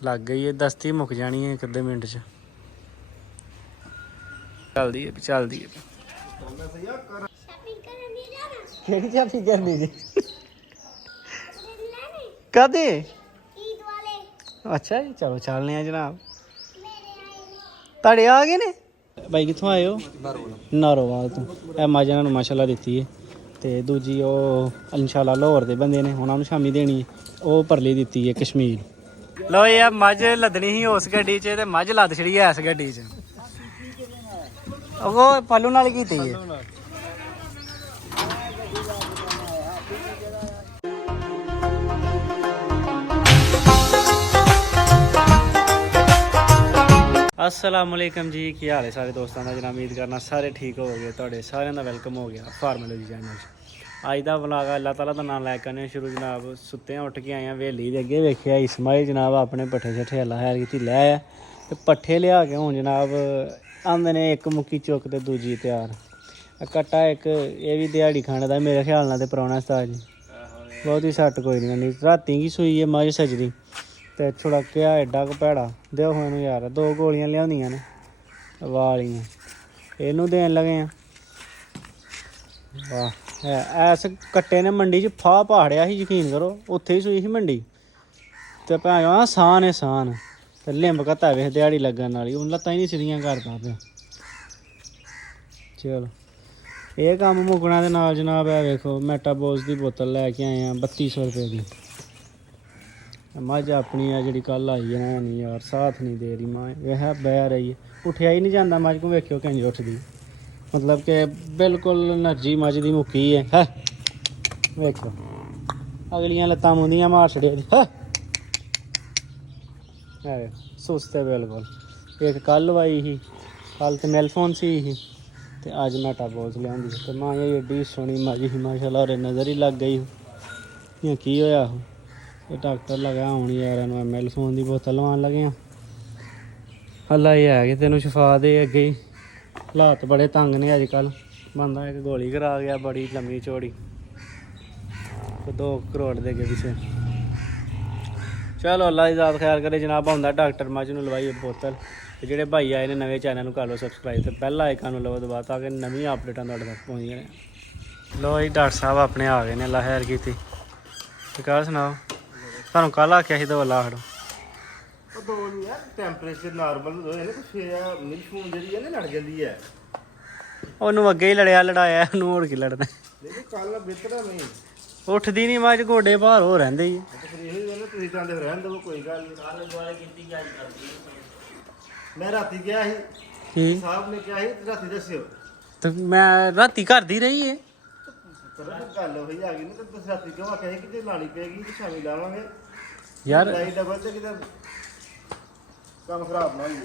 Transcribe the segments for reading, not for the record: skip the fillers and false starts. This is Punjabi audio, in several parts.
लग गई है, दस्ती मुक जानी है एक अद्धे मिनट च। चलदी है चलदी है। केड़ी चाबी करनी जी कदे? अच्छा जी चलो चलने हैं जनाब। ਤੁਹਾਡੇ ਆ ਗਏ ਨੇ ਬਾਈ? ਕਿੱਥੋਂ ਆਏ ਹੋ? ਨਾਰੋਵਾਲ ਤੋਂ। ਇਹ ਮੱਝ ਇਹਨਾਂ ਨੂੰ ਮਾਸ਼ਾਅੱਲਾ ਦਿੱਤੀ ਹੈ ਤੇ ਦੂਜੀ ਉਹ ਇਨਸ਼ਾਅੱਲਾ ਲਾਹੌਰ ਦੇ ਬੰਦੇ ਨੇ, ਉਹਨਾਂ ਨੂੰ ਸ਼ਾਮੀ ਦੇਣੀ ਹੈ। ਉਹ ਪਰਲੀ ਦਿੱਤੀ ਹੈ ਕਸ਼ਮੀਰ। ਲੋ ਇਹ ਮੱਝ ਲੱਦਣੀ ਸੀ ਉਸ ਗੱਡੀ 'ਚ ਤੇ ਮੱਝ ਲੱਦ ਛੜੀ ਐ ਇਸ ਗੱਡੀ 'ਚ। ਉਹ ਪੱਲੂ ਨਾਲ ਕੀਤੀ ਹੈ। अस्सलामुअलैकुम जी, की हाल है सारे दोस्तों का? जना उम्मीद करना सारे ठीक हो गए। थोड़े सारे का वेलकम हो गया फार्मोलॉजी चैनल। अज का व्लॉग अल्लाह ताला का नाम लै करने शुरू। जनाब सुत्ते उठ के आए हवेली के अगे, वेख्या इसमाइल जनाब अपने पट्ठे शट्ठे अल्लाह खैर की लै आया ते पट्ठे लिया के हूँ जनाब आंदे ने एक मुक्की चुक ते दूजी तैयार। कट्टा एक ये भी दिहाड़ी खाने का मेरे ख्याल नाल ते परौना उस्ताद जी बहुत ही सट कोई नहीं। राती की सूई है मझ सजरी ते छुड़किया एडा क भैड़ा दो मैनू यार। 2 गोलियां लियादियां ने वालियां इनू देन लगे हैं। वाह ऐस कट्टे ने मंडी च फाह पाड़िया ही, यकीन करो उत्थे ही सूई ही मंडी ते भैन सान है सान ते लिंब घत्ता वेख दिहाड़ी लगन वाली हूँ लत्तां ही नहीं सीधियां करदा पिया। चलो ये कम्म मुकना दे नाल जनाब है वेखो मेटाबॉस की बोतल लैके आए हैं 3200 रुपये की। मझ अपनी है जी कल आई है ना नहीं यार साथ नहीं दे रही माँ, वह बह रही है उठिया ही नहीं जाता मझ को। वेखियो किंज उठदी, मतलब कि बिल्कुल एनर्जी मझ की मुक्की है। वेखो अगलियां लत्तां मुंदियां मार छड़िया है सुस्त है बिल्कुल। एक कल आई ही, कल तो मेलफोन सी ही ते अज मेटाबॉस लिया तो माँ ये एड्डी सोहनी मझ ही माशाअल्लाह और नज़र ही लग गई। की होया ये डॉक्टर लगा हूँ यार मेलफोन की बोतल लवान लगे हैं। अल्लाह ये है कि तेनों शफा दे अगे ही। हालात बड़े तंग ने अजकल। बंदा एक गोली करा गया बड़ी लम्मी चौड़ी 2 करोड़ दे अगे पिछे। चलो अल्लाह की ज़ात खैर करे जनाब। आंदा डॉक्टर मझ नूं लवाई बोतल ते जेह्ड़े भाई आए ने नवे चैनल कर लो सबसक्राइब ते बेल आइकन लवो दबा ताकि नवी अपडेटां तुहाडे तक पहुंचदियां रहें। लो जी डॉक्टर साहब अपने आ गए ने अल्लाह खैर कीती। ते कल सनाओ ਤੁਹਾਨੂੰ ਕੱਲ ਆਖਿਆ ਸੀ ਦੋ ਲਾ ਖੜੋ। ਉਹ ਦੋ ਨਹੀਂ ਯਾਰ ਟੈਂਪਰੇਚਰ ਨਾਰਮਲ ਹੋਏ ਨੇ ਤੇ ਫੇਰ ਮਿਲਫੂਨ ਜਿਹੜੀ ਹੈ ਨਾ ਲੜ ਜਾਂਦੀ ਹੈ। ਉਹਨੂੰ ਅੱਗੇ ਹੀ ਲੜਿਆ ਲੜਾਇਆ ਉਹਨੂੰ ਹੋਰ ਕੀ ਲੜਨਾ। ਨਹੀਂ ਕੱਲ ਬਿਹਤਰ ਨਹੀਂ ਉੱਠਦੀ ਨਹੀਂ ਮੱਝ ਗੋਡੇ ਭਾਰ ਹੋ ਰਹਿੰਦੇ ਹੀ। ਤੇ ਫਿਰ ਇਹੋ ਹੀ ਨਾ ਤੁਸੀਂ ਤਾਂ ਦੇ ਰਹਿਣ ਦਿਓ ਕੋਈ ਗੱਲ ਨਹੀਂ। ਕੱਲ ਦੁਆਲੇ ਕੀਤੀ ਗੱਲ ਕਰਦੀ ਮੈਂ ਰਾਤੀ ਗਿਆ ਸੀ ਕੀ ਸਾਹਿਬ ਨੇ ਕਿਹਾ ਸੀ ਰਾਤੀ ਦੱਸਿਓ ਤੇ ਮੈਂ ਰਾਤੀ ਕਰਦੀ ਰਹੀ ਏ। ਪਰ ਗੱਲ ਹੋਈ ਆ ਗਈ ਨਾ ਤੇ ਤੁਸੀਂ ਰਾਤੀ ਕਿਉਂ ਆਖਿਆ ਸੀ ਕਿ ਜੇ ਲਾਣੀ ਪਏਗੀ ਤੇ ਸ਼ਾਮੀ ਲਾਵਾਂਗੇ ਯਾਰ ਲਾਈ ਡਬਲ ਤੇ ਕਿਤੇ ਕੰਮ ਖਰਾਬ ਨਾ ਹੋਈ।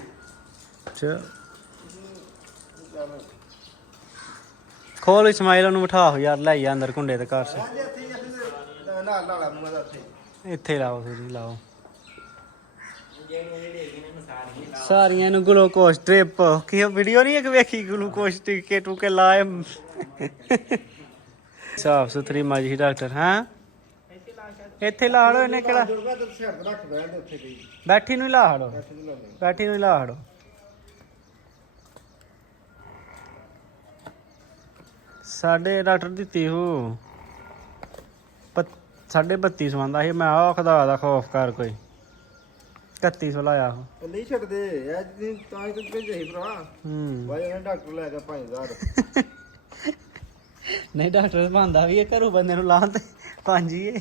ਅੱਛਾ ਖੋਲ ਇਸਮਾਈਲ ਨੂੰ ਬਿਠਾਓ ਯਾਰ ਲੈ ਜਾ ਅੰਦਰ ਕੁੰਡੇ ਤੇ ਘਰ ਸੇ ਨਾਲ ਲਾਲਾ ਮੂੰਹ ਦਾ ਉੱਥੇ ਇੱਥੇ ਲਾਓ ਤੁਸੀਂ ਲਾਓ ਸਾਰੀਆਂ ਨੂੰ ਗਲੂਕੋਸ ਟ੍ਰਿਪ ਕੀ ਵੀਡੀਓ ਨਹੀਂ ਇੱਕ ਵੇਖੀ ਗਲੂਕੋਸ ਟੀਕੇ ਟੂਕੇ ਲਾਏ। ਸਾਫ ਸੁਥਰੀ ਮੱਝ ਹੀ ਡਾਕਟਰ ਹਾਂ ਇੱਥੇ ਲਾ ਹੜੋ। ਇਹਨੇ ਕਿਹੜਾ ਬੈਠੀ ਨੂੰ ਹੀ ਲਾ ਹੜੋ, ਬੈਠੀ ਨੂੰ ਹੀ ਲਾ ਹੜੋ। ਸਾਡੇ ਡਾਕਟਰ ਦਿੱਤੀ ਹੋ 3250 ਆਂਦਾ ਸੀ। ਮੈਂ ਆਹ ਖੁਦਾ ਦਾ ਖੌਫ ਕਰ ਕੋਈ 3100 ਲਾਇਆ ਉਹ ਨਹੀਂ ਛੱਡਦੇ ਅੱਜ ਤਾਂ ਹੀ ਭੇਜਿਆ ਸੀ ਭਰਾ। ਭਾਈ ਉਹਨੇ ਡਾਕਟਰ ਲੈ ਗਿਆ 5000 ਨਹੀਂ ਡਾਕਟਰ ਭਾਂਦਾ ਵੀ ਇਹ ਘਰੋਂ ਬੰਦੇ ਨੂੰ ਲਾਉਣ ਤੇ 5 ਹੀ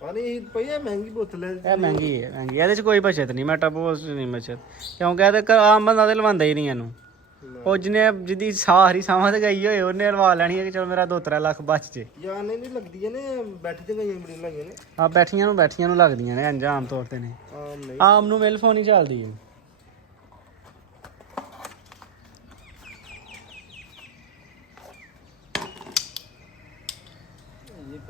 ਪਾਣੀ ਪਈ ਮਹਿੰਗੀ ਬੋਤਲ ਹੈ। ਇਹ ਮਹਿੰਗੀ ਹੈ ਮਹਿੰਗੀ। ਇਹਦੇ ਚ ਕੋਈ ਬਚਤ ਨਹੀਂ ਮੈਟਾਬੋਸ ਨਹੀਂ ਬਚਤ ਕਿਉਂਕਿ ਇਹਦੇ ਆਮ ਬੰਦਾ ਤੇ ਲਵਾਉਂਦਾ ਹੀ ਨਹੀਂ ਇਹਨੂੰ। ਉਹ ਜਿਹਨੇ ਜਿਹਦੀ ਸਾਰੀ ਸਾਵਾਂ ਤੇ ਗਈ ਹੋਏ ਉਹਨੇ ਲਵਾ ਲੈਣੀ ਹੈ ਕਿ ਚਲੋ ਮੇਰਾ 2-3 ਲੱਖ ਬਚ ਜੇ। ਯਾਰ ਨਹੀਂ ਲੱਗਦੀਆਂ ਨੇ ਬੈਠੀ ਤੇ ਗਈਆਂ ਬੜੀ ਲੱਗੀਆਂ ਨੇ। ਆ ਬੈਠੀਆਂ ਨੂੰ ਲੱਗਦੀਆਂ ਨੇ ਅੰਜਾਮ ਤੌਰ ਤੇ ਨੇ। ਆਮ ਨਹੀਂ ਆਮ ਨੂੰ ਮਿਲਫੋਨ ਹੀ ਚੱਲਦੀ ਹੈ।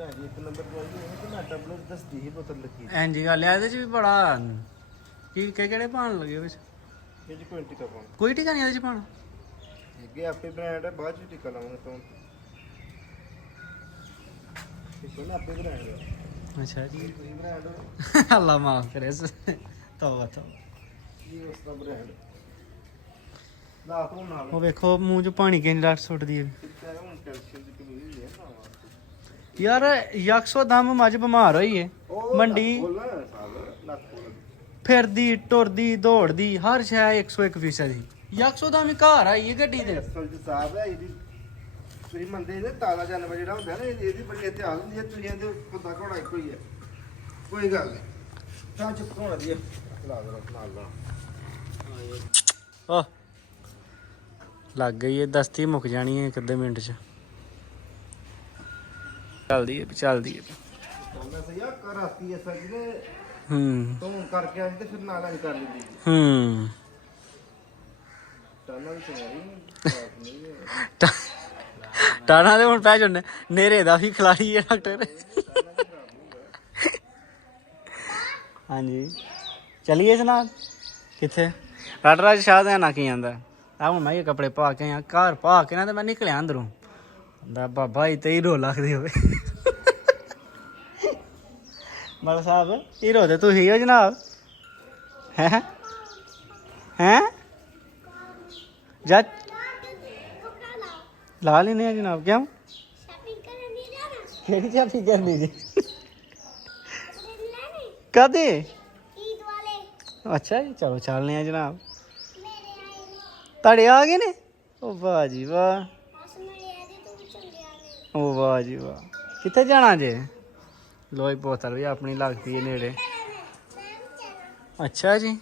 ਇੱਕ ਨੰਬਰ ਤੇ ਮੈਟਾਬਲੋਸ ਦੱਸਦੀ ਸੀ ਬੋਤਲ ਲੱਗੀ। ਇੰਜੀ ਗੱਲ ਹੈ ਇਹਦੇ ਚ ਵੀ ਬੜਾ ਕੀ ਕਿਹੜੇ ਪਾਣ ਲੱਗੇ ਵਿੱਚ ਇਹ ਜੀ ਕੋਈ ਟਿਕਾ ਪਾਉਣਾ ਕੋਈ ਟਿਕਾ ਨਹੀਂ ਇਹਦੇ ਚ ਪਾਣ। ਅੱਗੇ ਆਪੇ ਬ੍ਰਾਂਡ ਹੈ ਬਾਅਦ ਚ ਟਿਕਾ ਲਾਵਾਂਗੇ ਤੋਂ ਇਹ ਕੋਲ ਆਪੇ ਬ੍ਰਾਂਡ ਹੈ। ਅੱਛਾ ਜੀ ਤੁਸੀਂ ਬ੍ਰਾਂਡ ਅੱਲਾ ਮਾਫ ਕਰੇ ਤਵਾ ਇਹ ਉਸ ਦਾ ਬ੍ਰੈਂਡ ਲਾ ਤੋਂ ਨਾਲ ਉਹ ਵੇਖੋ ਮੂੰਹ 'ਚ ਪਾਣੀ ਕਿੰਨੀ ਲੱਟ ਸੁੱਟਦੀ ਹੈ ਕਿੱਥੇ ਹੁਣ ਕੈਲਸ਼ੀਅਮ ਦੀ ਕਮੀ ਨਹੀਂ ਹੈ ਨਾ ਯਾਰ ਯਕਸੋ ਦਮ ਮੱਝ ਬਿਮਾਰ ਹੋਈ ਏ ਮੰਡੀ ਬੋਲਣਾ ਸਾਲ ਲੱਖ ਬੋਲ ਫਿਰਦੀ ਟੁਰਦੀ ਦੌੜਦੀ ਹਰ ਸ਼ੈ 101% ਦੀ ਯਕਸੋ ਦਮ ਹੀ ਘਰ ਆਈ ਏ ਗੱਡੀ ਤੇ ਅਸਲ ਚ ਸਾਹਿਬ ਹੈ ਇਹਦੀ ਤੁਸੀਂ ਮੰਨਦੇ ਨੇ ਤਾਜ਼ਾ ਜਾਨਵਰ ਜਿਹੜਾ ਹੁੰਦਾ ਨਾ ਇਹਦੀ ਬੜੀ ਇਤਿਹਾਸ ਹੁੰਦੀ ਹੈ ਤੁਸੀਂ ਇਹਦੇ ਕੁੱਤਾ ਘੋੜਾ ਇੱਕੋ ਹੀ ਹੈ ਕੋਈ ਗੱਲ ਨਹੀਂ ਤਾਂ ਚੁੱਪ ਹੋਣਾ ਦੀ ਲਾ ਦੋ ਨਾਲ ਲਾ ਓ ਲੱਗ ਗਈ ਏ ਦਸਤੀ ਮੁੱਕ ਜਾਣੀ ਏ ਇੱਕ ਅੱਧੇ ਮਿੰਟ 'ਚ ਚੱਲਦੀ ਏ ਮੈਂ ਸਹੀ ਆ ਕਰਾਤੀ ਅਸਲ ਚ ਨੇ ਤੂੰ ਕਰਕੇ ਆਈ ਤੇ ਫਿਰ ਨਾਲ ਆਈ ਕਰ ਲੈਂਦੀ ਟਾਣਾ ਵੀ ਚੰਗੀ ਟਾਣਾ ਦੇ ਹੁਣ ਪੈ ਜੁੰਨੇ ਨੇਰੇ ਦਾ ਵੀ ਖਿਲਾੜੀ ਹੈ ਡਾਕਟਰ ਹਾਂਜੀ ਚਲੀਏ ਜਨਾਬ ਕਿੱਥੇ ਡਾਕਟਰ ਅੱਜ ਸ਼ਾਹ ਦਾ ਨਾ ਕੀ ਆਂਦਾ ਆ ਹੁਣ ਮੈਂ ਇਹ ਕੱਪੜੇ ਪਾ ਕੇ ਆ ਘਰ ਪਾ ਕੇ ਨਾ ਤੇ ਮੈਂ ਨਿਕਲਿਆ ਅੰਦਰੋਂ ਦਾ ਬਾਬਾ ਇੱਥੇ ਹੀ ਰੋ ਲੱਗਦੇ ਹੋਵੇ ਮਲ ਸਾਹਿਬ ਹੀਰੋ ਤੇ ਤੁਸੀਂ ਹੋ ਜਨਾਬ ਹੈ ਜਾ ਲਾ ਲੈਨੇ ਆ ਜਨਾਬ ਕਿਉਂ ਕਿਹੜੀ ਸ਼ਾਪਿੰਗ ਕਰਨੀ ਜੀ ਕਦੇ ਅੱਛਾ ਜੀ ਚਲੋ ਚੱਲਨੇ ਆ ਜਨਾਬ ਤੁਹਾਡੇ ਆ ਗਏ ਨੇ ਉਹ ਵਾਹ ਜੀ ਵਾਹ ਉਹ ਵਾਹ ਜੀ ਵਾਹ ਕਿੱਥੇ ਜਾਣਾ ਜੇ ਲੋਈ ਬੋਤਲ ਵੀ ਆਪਣੀ ਲੱਗਦੀ ਹੈ ਨੇੜੇ ਅੱਛਾ ਜੀ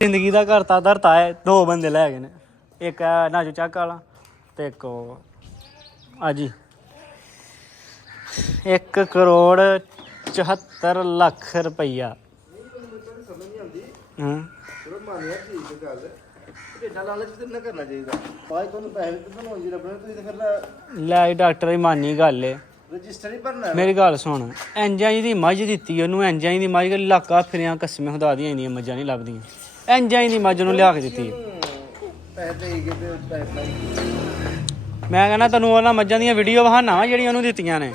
ਜ਼ਿੰਦਗੀ ਦਾ ਘਰਤਾ ਧਰਤਾ ਹੈ ਦੋ ਬੰਦੇ ਲੈ ਗਏ ਨੇ ਇੱਕ ਹੈ ਨਾਜੂ ਚੱਕ ਵਾਲਾ ਤੇ ਇੱਕ ਆਜੀ 1 ਕਰੋੜ 74 ਲੱਖ ਰੁਪਈਆ ਸਮਝ ਨਹੀਂ ਆਉਂਦੀ ਹਾਂ ਚਲੋ ਮੰਨਿਆ ਠੀਕ ਹੈ ਗੱਲ ਢੇਡਾ ਲਾਲਚ ਤੇ ਨਾ ਕਰਨਾ ਚਾਹੀਦਾ ਬਾਈ ਤੁਹਾਨੂੰ ਪੈਸੇ ਵੀ ਤੁਹਾਨੂੰ ਜੀ ਰੱਬਣੇ ਤੁਸੀਂ ਤੇ ਫਿਰ ਲੈ ਡਾਕਟਰ ਦੀ ਮਾਨੀ ਗੱਲ ਏ ਰਜਿਸਟਰ ਹੀ ਭਰਨਾ ਮੇਰੀ ਗੱਲ ਸੁਣ ਇੰਜਾਂ ਦੀ ਮੱਝ ਦਿੱਤੀ ਉਹਨੂੰ ਇੰਜਾਂ ਦੀ ਮੱਝ ਇਲਾਕਾ ਫਿਰਿਆ ਕਸਮੇ ਖੁਦਾ ਦੀਆਂ ਇੰਨੀਆਂ ਮੱਝਾਂ ਨਹੀਂ ਲੱਭਦੀਆਂ ਇੰਜਾਂ ਦੀ ਮੱਝ ਨੂੰ ਲਿਆ ਕੇ ਦਿੱਤੀ ਪੈਸੇ ਦੇ ਕੇ ਤੇ ਪੈਸੇ ਮੈਂ ਕਹਿੰਦਾ ਤੈਨੂੰ ਉਹਨਾਂ ਮੱਝਾਂ ਦੀਆਂ ਵੀਡੀਓ ਵਿਖਾਣਾ ਵਾ ਜਿਹੜੀਆਂ ਉਹਨੂੰ ਦਿੱਤੀਆਂ ਨੇ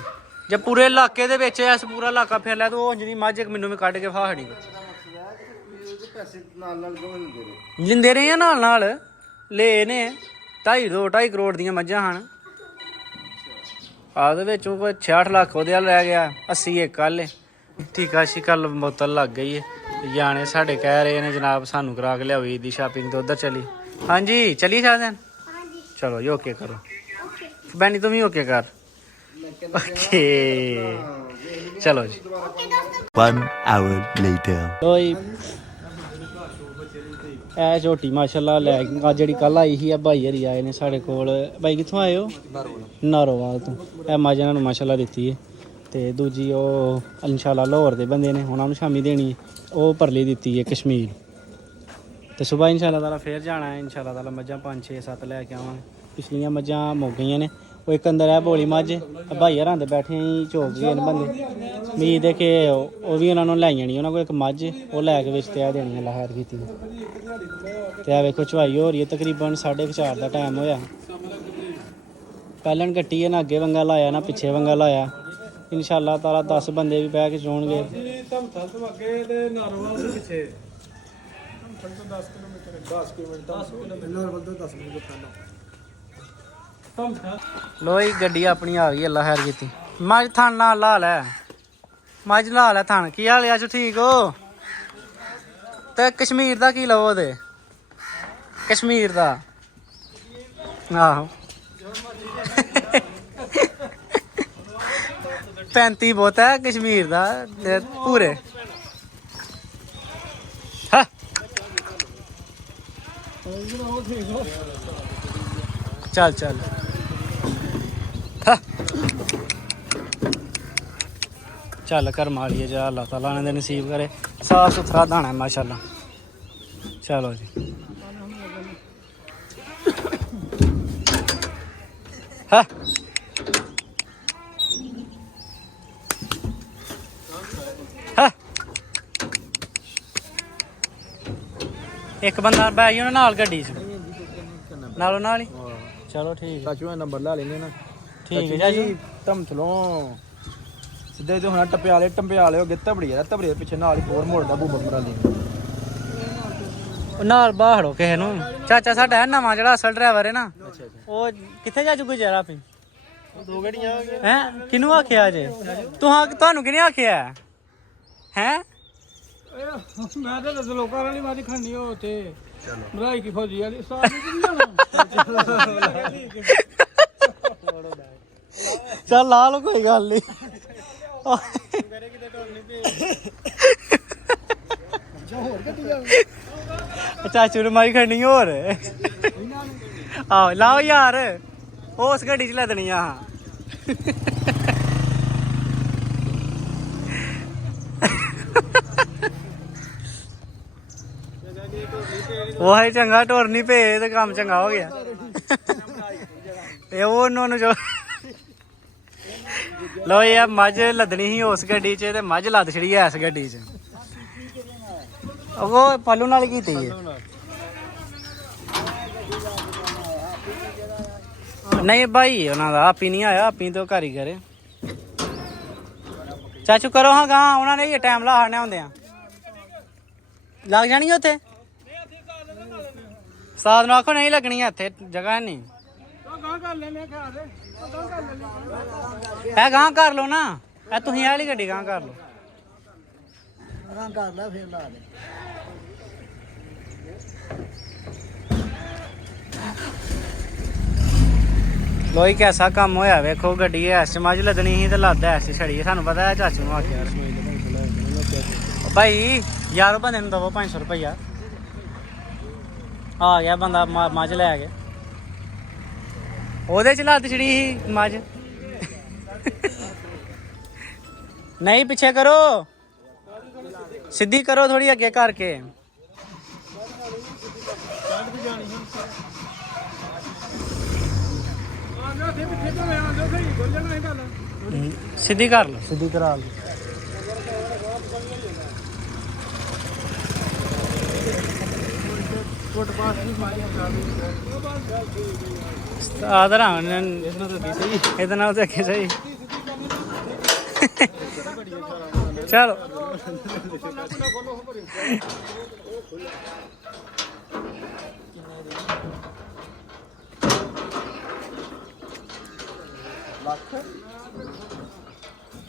ਜੇ ਪੂਰੇ ਇਲਾਕੇ ਦੇ ਵਿੱਚ ਐਸ ਪੂਰਾ ਇਲਾਕਾ ਫਿਰ ਲਿਆ ਤਾਂ ਉਹ ਜਿਹੜੀ ਮੱਝ ਮੈਨੂੰ ਵੀ ਕੱਢ ਕੇ ਫਾਹੜੀ ਪੈਸੇ ਨਾਲ ਨਾਲ ਦੋਵੇਂ ਹੁੰਦੇ ਨੇ ਲਿੰਦੇ ਰਹੇ ਆ ਨਾਲ ਲੈ ਨੇ 2.5 ਕਰੋੜ ਦੀਆਂ ਮੱਝਾਂ ਹਨ ਆਹ ਦੇ ਵਿੱਚ ਉਹ 66 ਲੱਖ ਉਹਦੇ ਵੱਲ ਰਹਿ ਗਿਆ 80 ਇੱਕ ਕੱਲ ਠੀਕਾ ਸ਼ਿਕਲ ਬੋਤਲ ਲੱਗ ਗਈ ਹੈ ਜਾਣੇ ਸਾਡੇ ਕਹਿ ਰਹੇ ਨੇ ਜਨਾਬ ਸਾਨੂੰ ਕਰਾ ਕੇ ਲਿਆਓ ਈਦ ਦੀ ਸ਼ਾਪਿੰਗ ਤੇ ਉਧਰ ਚਲੀ ਹਾਂਜੀ ਚਲੀ ਸਾਧਨ ਚਲੋ ਜੀ ਓਕੇ ਕਰੋ ਬੈਨੀ ਤੂੰ ਵੀ ਓਕੇ ਕਰ ਓਕੇ ਚਲੋ ਜੀ 1 hour later ਲੋਈ ਇਹ ਝੋਟੀ ਮਾਸ਼ਾਅੱਲਾ ਲੈ ਆ ਜਿਹੜੀ ਕੱਲ ਆਈ ਸੀ ਆ ਭਾਈ ਹਰੀ ਆਏ ਨੇ ਸਾਡੇ ਕੋਲ ਭਾਈ ਕਿੱਥੋਂ ਆਏ ਹੋ ਨਾਰੋਵਾਲ ਤੋਂ ਇਹ ਮੱਝ ਇਹਨਾਂ ਨੂੰ ਮਾਸ਼ਾਅੱਲਾ ਦਿੱਤੀ ਹੈ ਤੇ ਦੂਜੀ ਉਹ ਇਨਸ਼ਾਅੱਲਾ ਲਾਹੌਰ ਦੇ ਬੰਦੇ ਨੇ ਉਹਨਾਂ ਨੂੰ ਸ਼ਾਮੀ ਦੇਣੀ ਉਹ ਪਰਲੀ ਦਿੱਤੀ ਹੈ ਕਸ਼ਮੀਰ ਤੇ ਸਵੇਰ ਇਨਸ਼ਾਅੱਲਾ ਤਾਲਾ ਫੇਰ ਜਾਣਾ ਹੈ ਇਨਸ਼ਾਅੱਲਾ ਤਾਲਾ ਮੱਝਾਂ 5 6 7 ਲੈ ਕੇ ਆਵਾਂਗੇ ਪਿਛਲੀਆਂ ਮੱਝਾਂ ਮੁੱਕ ਗਈਆਂ ਨੇ ਉਹ ਇੱਕ ਅੰਦਰ ਹੈ ਭੋਲੀ ਮੱਝ ਭਾਈ ਹਰਾਂ ਦੇ ਬੈਠੇ ਹੀ ਝੋਕ ਗਏ ਨੇ ਬੰਦੇ ਉਮੀਦ ਹੈ ਕਿ ਉਹ ਵੀ ਉਹਨਾਂ ਨੂੰ ਲੈ ਜਾਣੀ ਉਹਨਾਂ ਕੋਲ ਇੱਕ ਮੱਝ ਉਹ ਲੈ ਕੇ ਵਿੱਚ ਤੇ ਆ ਦੇਣੀ ਲਾਹਰ ਕੀਤੀ ਤੇ ਆ ਵੇਖੋ ਚਵਾਈ ਹੋ ਰਹੀ ਹੈ ਤਕਰੀਬਨ 4:30 ਦਾ ਟਾਈਮ ਹੋਇਆ ਪਹਿਲਾਂ ਗੱਟੀ ਹੈ ਨਾ ਅੱਗੇ ਵੰਗਾ ਲਾਇਆ ਨਾ ਪਿੱਛੇ ਵੰਗਾ ਲਾਇਆ ਇਨਸ਼ਾਅੱਲਾ ਤਾਲਾ 10 ਬੰਦੇ ਵੀ ਬਹਿ ਕੇ ਚੋਣਗੇ ਧਮਥਲ ਤੋਂ ਅੱਗੇ ਤੇ ਨਾਰੋਵਾਲ ਦੇ ਪਿੱਛੇ ਧਮਥਲ ਤੋਂ 10 ਕਿਲੋਮੀਟਰ ਨਾਰੋਵਾਲ ਤੋਂ 10 ਕਿਲੋਮੀਟਰ ਲੋਈ ਗੱਡੀ ਆਪਣੀ ਆ ਗਈ ਅੱਲਾ ਖੈਰ ਕੀਤੀ ਮੱਝ ਥਣ ਨਾਲ ਲਾ ਲੈ ਮੱਝ ਲਾ ਲੈ ਥਣ ਕੀ ਹਾਲ ਅੱਜ ਠੀਕ ਹੋ ਤੇ ਕਸ਼ਮੀਰ ਦਾ ਕੀ ਲਵੋ ਉਹਦੇ ਕਸ਼ਮੀਰ ਦਾ ਆਹੋ 35 ਬਹੁਤ ਹੈ ਕਸ਼ਮੀਰ ਦਾ ਪੂਰੇ ਚੱਲ ਚੱਲ ਚੱਲ ਕਰ ਮਾਲੀਏ ਜਾ ਅੱਲਾਹ ਤਾਲਾ ਨੇ ਨਸੀਬ ਕਰੇ ਸਾਫ ਸੁਥਰਾ ਦਾਣਾ ਮਾਸ਼ਾਅੱਲਾ ਚਲੋ ਜੀ ਹਾਂ ਹਾਂ ਇੱਕ ਬੰਦਾ ਬੈ ਗਿਆ ਨਾਲ ਗੱਡੀ 'ਚ ਨਾਲੋਂ ਨਾਲ ਹੀ ਚਲੋ ਠੀਕ ਚਾਚੂ ਦਾ ਨੰਬਰ ਲੈ ਲੈਨੇ ਨਾ ਠੀਕ ਹੈ ਚਾਚੂ ਧਮਥਲੋਂ ਸਿੱਧੇ ਤੇ ਹੁਣ ਟੰਪਿਆਲੇ ਹੋ ਗਏ ਧਬੜੀ ਆ ਧਬੜੀ ਦੇ ਪਿੱਛੇ ਨਾਲ ਹੀ ਹੋਰ ਮੋੜਦਾ ਬੂਬਾ ਮਰਾਲੀ ਉਹ ਨਾਲ ਬਾਹੜੋ ਕਿਸੇ ਨੂੰ ਚਾਚਾ ਸਾਡਾ ਹੈ ਨਵਾਂ ਜਿਹੜਾ ਅਸਲ ਡਰਾਈਵਰ ਹੈ ਨਾ ਅੱਛਾ ਅੱਛਾ ਉਹ ਕਿੱਥੇ ਜਾ ਚੁੱਕੇ ਜਰਾ ਆਪੀ ਦੋ ਗੱਡੀਆਂ ਆ ਗਈਆਂ ਹੈ ਕਿਹਨੂੰ ਆਖਿਆ ਜੇ ਤੁਹਾਨੂੰ ਕਿਹਨੇ ਆਖਿਆ ਹੈ ਮੈਂ ਤਾਂ ਲੋਕਾਂ ਵਾਲੀ ਮਾਰੀ ਖਾਣੀ ਉਹ ਉੱਥੇ ਮਰਾਈ ਕੀ ਫੌਜੀ ਵਾਲੀ ਸਾਹ ਨਹੀਂ ਜਾਣਾ ਚੱਲ ਲਾ ਲਓ ਕੋਈ ਗੱਲ ਨਹੀਂ ਹੋਰ ਗੱਡੀ ਆ ਚਾਚੂ ਨੂੰ ਮਾਈ ਖੜਨੀ ਹੋਰ ਆਹੋ ਲਾਓ ਯਾਰ ਉਸ ਗੱਡੀ ਚ ਲੈ ਦੇਣੀ ਆ ਉਹ ਹੈ ਚੰਗਾ ਟੁਰ ਨਹੀਂ ਪਏ ਤੇ ਕੰਮ ਚੰਗਾ ਹੋ ਗਿਆ ਤੇ ਉਹਨੂੰ ਜੋ ਲੋ ਇਹ ਮੱਝ ਲੱਦਣੀ ਸੀ ਉਸ ਗੱਡੀ 'ਚ ਤੇ ਮੱਝ ਲੱਦ ਛੜੀ ਐ ਇਸ ਗੱਡੀ 'ਚ ਉਹ ਪੱਲੂ ਨਾਲ ਕੀਤੀ ਹੈ ਨਹੀਂ ਭਾਈ ਉਹਨਾਂ ਦਾ ਆਪੀ ਨਹੀਂ ਆਇਆ ਆਪੀ ਤੋਂ ਕਾਰੀਗਰ ਚਾਚੂ ਕਰੋ ਹਾਂ ਗਾ ਉਹਨਾਂ ਨੇ ਇਹ ਟਾਈਮ ਲਾ ਹੜਨੇ ਹੁੰਦੇ ਆ ਲੱਗ ਜਾਣੀ ਉੱਥੇ ਸਾਧ ਨੂੰ ਆਖੋ ਨਹੀਂ ਲੱਗਣੀ ਇੱਥੇ ਜਗ੍ਹਾ ਨਹੀਂ ਇਹ ਗਾਂ ਕਰ ਲੋ ਨਾ ਇਹ ਤੁਸੀਂ ਇਹ ਵਾਲੀ ਗੱਡੀ ਗਾਂ ਕਰ ਲੋ ਰਾਂ ਕਰ ਲੈ ਫੇਰ ਲਾ ਦੇ ਲੋਈ ਕੈਸਾ ਕੰਮ ਹੋਇਆ ਵੇਖੋ ਗੱਡੀ ਐਸ ਮੱਝ ਲੱਦਣੀ ਸੀ ਤੇ ਲੱਦ ਐਸ ਛੜੀ ਸਾਨੂੰ ਪਤਾ ਹੈ ਚਾਚੂ ਨੂੰ ਆਖਿਆ ਭਾਈ ਯਾਰੋ ਬੰਦੇ ਨੂੰ ਦਵੋ 500 ਰੁਪਇਆ ਆ ਗਿਆ ਬੰਦਾ ਮੱਝ ਲੈ ਕੇ ਉਹਦੇ ਚ ਲੱਦ ਛੜੀ ਸੀ ਮੱਝ ਨਹੀਂ ਪਿੱਛੇ ਕਰੋ ਸਿੱਧੀ ਕਰੋ ਥੋੜੀ ਅੱਗੇ ਕਰਕੇ ਸਿੱਧੀ ਕਰ ਲਓ ਸਿੱਧੀ ਕਰਾ ਲਓ ਆਦਰ ਇਹਦੇ ਨਾਲ ਤਾਂ ਅੱਗੇ ਸਹੀ ਚਲੋ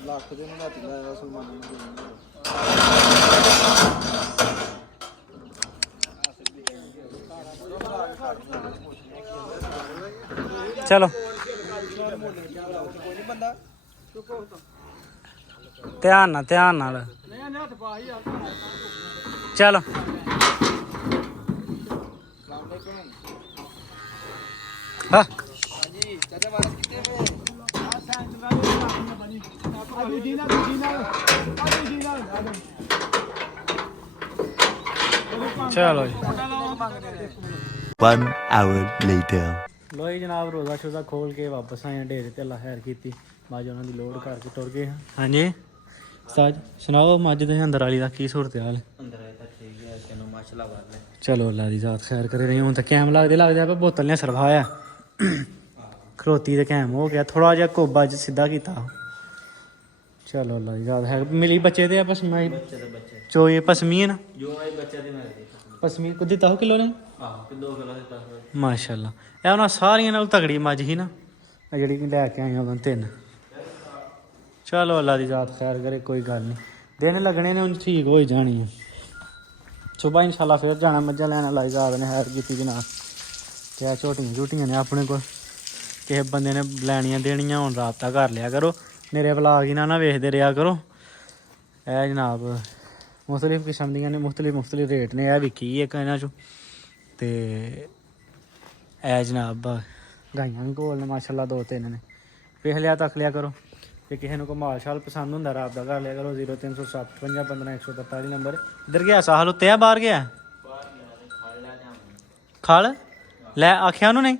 ਲੱਖ ਦੇ ਨਾਲ ਹੱਥ ਲਾਇਆ ਸਲਮਾਨ ਨੂੰ ਚਲੋ ਧਿਆਨ ਨਾਲ ਚਲੋ ਹਾਂ ਚਲੋ ਜੀ 1 hour later. ਲੋਈ ਜਨਾਬ ਰੋਜ਼ਾ ਸ਼ੋਜ਼ਾ ਖੋਲ ਕੇ ਵਾਪਸ ਆਏ ਡੇਰੇ ਤੇ ਅੱਲਾ ਖੈਰ ਕੀਤੀ ਮੱਝ ਉਹਨਾਂ ਦੀ ਲੋਡ ਕਰਕੇ ਤੁਰ ਗਏ ਹਾਂਜੀ ਸਾਜ ਸੁਣਾਓ ਮੱਝ ਦੇ ਅੰਦਰ ਵਾਲੀ ਦਾ ਕੀ ਸੂਰਤ ਹਾਲ ਅੰਦਰ ਆਇਆ ਤਾਂ ਠੀਕ ਹੈ ਤੈਨੂੰ ਮਾਸ਼ਾਅੱਲਾ ਕਰ ਚਲੋ ਅੱਲਾ ਦੀ ਜ਼ਾਤ ਖੈਰ ਕਰੇ ਰਹੀ ਹੁਣ ਤਾਂ ਕੈਮ ਲੱਗਦੇ ਆਪੇ ਬੋਤਲ ਨੇ ਸਰਵਾਇਆ ਖਰੋਤੀ ਤੇ ਕੈਮ ਹੋ ਗਿਆ ਥੋੜਾ ਜਿਹਾ ਕੋਬਾ ਚ ਸਿੱਧਾ ਕੀਤਾ ਚਲੋ ਅੱਲਾ ਦੀ ਜ਼ਾਤ ਹੈ ਮਿਲੀ ਬੱਚੇ ਤੇ ਪਸਮੀ ਚੋਏ ਪਸਮੀ ਹੈ ਨਾ ਜੋ ਆਏ ਬੱਚੇ ਦੇ ਮਿਲਦੇ ਪਸਮੀ ਕੁ ਦਿੱਤਾ ਕਿਲੋ ਨੇ ਆਹੋ ਕਿ 2 ਕਿਲੋ ਦਿੱਤਾ ਮਾਸ਼ਾਅੱਲਾ ਇਹ ਉਹਨਾਂ ਸਾਰੀਆਂ ਨਾਲ ਤਗੜੀ ਮੱਝ ਸੀ ਨਾ ਜਿਹੜੀ ਲੈ ਕੇ ਆਏ ਉਹਨਾਂ 3 ਚਲੋ ਅੱਲਾ ਦੀ ਜ਼ਾਤ ਖੈਰ ਕਰੇ ਕੋਈ ਗੱਲ ਨਹੀਂ ਦਿਨ ਲੱਗਣੇ ਨੇ ਹੁਣ ਠੀਕ ਹੋ ਹੀ ਜਾਣੀ ਹੈ ਸੁਬਾ ਇਨਸ਼ਾਅੱਲਾ ਫਿਰ ਜਾਣਾ ਮੱਝਾਂ ਲੈਣ ਅੱਲਾ ਦੀ ਜ਼ਾਤ ਨੇ ਹੈਰ ਕੀਤੀ ਜਨਾਬ ਤੇ ਝੋਟੀਆਂ ਨੇ ਆਪਣੇ ਕੋਲ ਕਿਸੇ ਬੰਦੇ ਨੇ ਲੈਣੀਆਂ ਦੇਣੀਆਂ ਹੁਣ ਰਾਬਤਾ ਕਰ ਲਿਆ ਕਰੋ ਮੇਰੇ ਵਲਾਗ ਹੀ ਨਾ ਵੇਖਦੇ ਰਿਹਾ ਕਰੋ ਇਹ ਜਨਾਬ ਮੁਖਤਲਿਫ ਕਿਸਮ ਦੀਆਂ ਨੇ ਮੁਖਤਲਿਫ ਰੇਟ ਨੇ ਇਹ ਵਿਕੀ ਇੱਕ ਇਹਨਾਂ 'ਚੋਂ ਤੇ ਇਹ ਜਨਾਬ ਗਾਈਆਂ ਕੋਲ ਨੇ ਮਾਸ਼ਾਅੱਲਾ 2-3 ਨੇ ਵੇਖ ਲਿਆ ਤੱਕ ਲਿਆ ਕਰੋ ਤੇ ਕਿਸੇ ਨੂੰ ਕਮਾਲ ਸ਼ਾਲ ਪਸੰਦ ਹੁੰਦਾ ਰਾਬਤਾ ਕਰ ਲਿਆ ਕਰੋ 0307 55 15 145 ਨੰਬਰ ਇੱਧਰ ਗਿਆ ਸਾਹਲ ਉੱਤੇ ਆ ਬਾਹਰ ਗਿਆ ਖਲ ਲੈ ਆਖਿਆ ਉਹਨੂੰ ਨਹੀਂ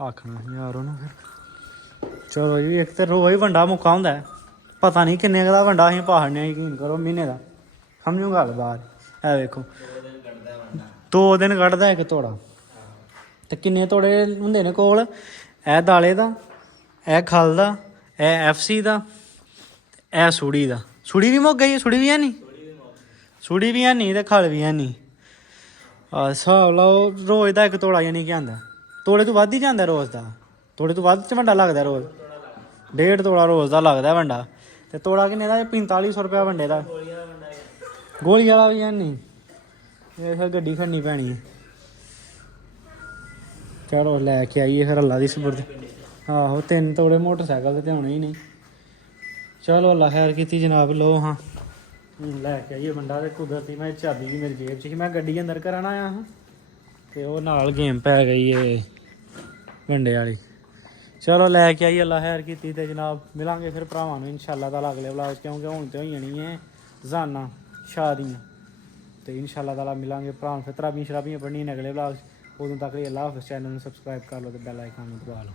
ਆਖਣਾ ਯਾਰ ਉਹਨੂੰ ਫਿਰ ਚਲੋ ਜੀ ਇੱਕ ਤੇ ਰੋਜ਼ ਵੰਡਾ ਮੁੱਕਾ ਹੁੰਦਾ ਪਤਾ ਨਹੀਂ ਕਿੰਨੇ ਦਾ ਵੰਡਾ ਅਸੀਂ ਪਹਾੜਨੇ ਯਕੀਨ ਕਰੋ ਮਹੀਨੇ ਦਾ ਸਮਝੋ ਗੱਲ ਬਾਹਰ ਇਹ ਵੇਖੋ 2 ਦਿਨ ਕੱਢਦਾ ਇੱਕ ਤੋੜਾ ਤੇ ਕਿੰਨੇ ਤੋੜੇ ਹੁੰਦੇ ਨੇ ਕੋਲ? ਇਹ ਦਾਲੇ ਦਾ, ਇਹ ਖਲ ਦਾ, ਇਹ FC ਦਾ, ਇਹ ਸੁੜੀ ਦਾ। ਸੁੜੀ ਵੀ ਮੁੱਕ ਗਈ, ਸੁੜੀ ਵੀ ਹੈ ਨਹੀਂ, ਸੁੜੀ ਵੀ ਹੈ ਨਹੀਂ ਤੇ ਖਲ ਵੀ ਹੈ ਨਹੀਂ। ਹਿਸਾਬ ਲਾਓ ਰੋਜ਼ ਦਾ 1 ਤੋੜਾ ਯਾਨੀ ਕਿ ਆਂਦਾ। ਤੋੜੇ ਤੋਂ ਵੱਧ ਹੀ ਜਾਂਦਾ ਰੋਜ਼ ਦਾ, ਤੋੜੇ ਤੋਂ ਵੱਧ ਚ ਵੱਡਾ ਲੱਗਦਾ ਰੋਜ਼। 1.5 ਤੋੜਾ ਰੋਜ਼ ਦਾ ਲੱਗਦਾ ਵੰਡਾ। ਤੇ ਤੋੜਾ ਕਿੰਨੇ ਦਾ? 4500 ਰੁਪਇਆ ਵੰਡੇ ਦਾ। ਗੋਲੀ ਵਾਲਾ ਵੀ ਹੈ ਨਹੀਂ। ਇਹ ਫਿਰ ਗੱਡੀ ਖੜਨੀ ਪੈਣੀ ਹੈ। ਚਲੋ ਲੈ ਕੇ ਆਈਏ ਫਿਰ ਅੱਲਾ ਦੀ ਸਬੁਰਦ। ਆਹੋ 3 ਤੋੜੇ ਮੋਟਰਸਾਈਕਲ ਤੇ ਹੋਣੇ ਹੀ ਨਹੀਂ। ਚਲੋ ਅੱਲਾ ਖੈਰ ਕੀਤੀ ਜਨਾਬ। ਲੋ ਹਾਂ ਲੈ ਕੇ ਆਈਏ ਬੰਦਾ। ਤੇ ਕੁਦਰਤੀ ਮੈਂ ਚਾਬੀ ਵੀ ਮੇਰੀ ਜੇਬ 'ਚ ਸੀ। ਮੈਂ ਗੱਡੀ ਅੰਦਰ ਕਰਨ ਆਇਆ ਹਾਂ ਤੇ ਉਹ ਨਾਲ ਗੇਮ ਪੈ ਗਈ ਏ ਵੰਡੇ ਵਾਲੀ। ਚਲੋ ਲੈ ਕੇ ਆਈਏ ਅੱਲਾ ਖੈਰ ਕੀਤੀ। ਤੇ ਜਨਾਬ ਮਿਲਾਂਗੇ ਫਿਰ ਭਰਾਵਾਂ ਨੂੰ ਇਨਸ਼ਾਅੱਲਾ ਤਾਲਾ ਅਗਲੇ ਵਲਾਗ 'ਚ, ਕਿਉਂਕਿ ਹੁਣ ਤੇ ਹੋਈ ਜਾਣੀ ਹੈ ਜ਼ਾਨਾ ਸ਼ਾਦੀਆਂ। ਤੇ ਇਨਸ਼ਾਅੱਲਾ ਤਾਲਾ ਮਿਲਾਂਗੇ ਭਰਾ ਨੂੰ। ਫਿਰ ਤਰਾਬੀਆਂ ਸ਼ਰਾਬੀਆਂ ਪੜ੍ਹਨੀਆਂ ਨੇ ਅਗਲੇ ਵਲਾਗ 'ਚ। ਉਦੋਂ ਤੱਕ ਲਈ ਅੱਲਾ ਹਾਫਿਜ਼। ਚੈਨਲ ਨੂੰ ਸਬਸਕ੍ਰਾਈਬ ਕਰ ਲਓ ਤੇ ਬੈਲ ਆਈਕਨ ਨੂੰ ਦਬਾ ਲਓ।